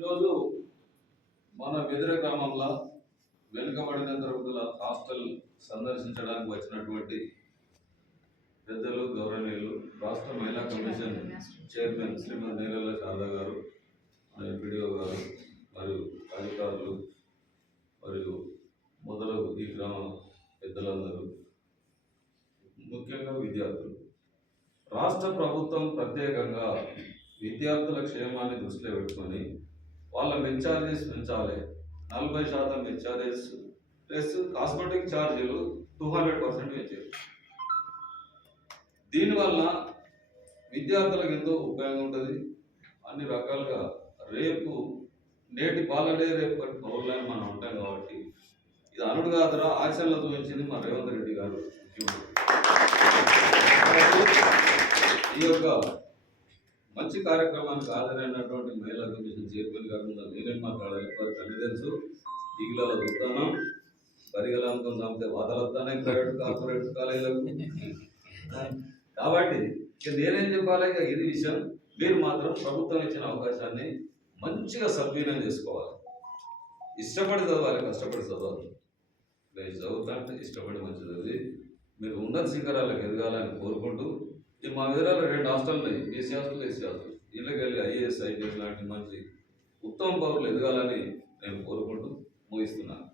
ఈరోజు మన వెదిర గ్రామంలో వెనుకబడిన తరగతుల హాస్టల్ సందర్శించడానికి వచ్చినటువంటి పెద్దలు, గౌరవనీయులు, రాష్ట్ర మహిళా కమిషన్ చైర్మన్ శ్రీమతి నేలల శారద గారు, ఎంపీడీఓ గారు మరియు అధికారులు మరియు మొదలగు ఈ గ్రామ పెద్దలందరూ, ముఖ్యంగా విద్యార్థులు. రాష్ట్ర ప్రభుత్వం ప్రత్యేకంగా విద్యార్థుల క్షేమాన్ని దృష్టిలో పెట్టుకొని వాళ్ళ మెచ్చార్జెస్ పెంచాలి. 40% మెచ్చార్జెస్ ప్లస్ కాస్మెటిక్ ఛార్జీలు 200% పెంచారు. దీనివల్ల విద్యార్థులకు ఎంతో ఉపయోగం ఉంటుంది. అన్ని రకాలుగా రేపు నేటి బాలడే రేపు పౌరులని మనం ఉంటాం కాబట్టి ఇది అనుడు కాదురా ఆచరణలో చూపించింది మన రేవంత్ రెడ్డి గారు. ఈ యొక్క మంచి కార్యక్రమానికి హాజరైనటువంటి మహిళా కమిషన్ చైర్మన్ కాకుండా నేనేం మాట్లాడాలి, వారికి అన్ని తెలుసు. ఈగలలో చూస్తాను, పరిగెలంతో చంపితే వాదలొస్తానే ప్రైవేట్ కార్పొరేట్ కాలేజీలకు. కాబట్టి ఇక నేనేం చెప్పాలి, ఇక ఇది విషయం. మీరు మాత్రం ప్రభుత్వం ఇచ్చిన అవకాశాన్ని మంచిగా సద్వినియోగం చేసుకోవాలి. ఇష్టపడి చదవాలి, కష్టపడి చదవాలి. నేను చదువుతా అంటే ఇష్టపడి మంచి చదివి మీరు ఉన్నత శిఖరాలకు ఎదగాలని కోరుకుంటూ, ఈ మా విధాలు 2 హాస్టల్ ఉన్నాయి, బీసీ హాస్టల్, ఎస్సీ హాస్టల్. ఇళ్ళకి వెళ్ళి ఐఏఎస్, ఐపీఎస్ లాంటి మంచి ఉత్తమ పౌరులు ఎదగాలని నేను కోరుకుంటూ ముగిస్తున్నాను.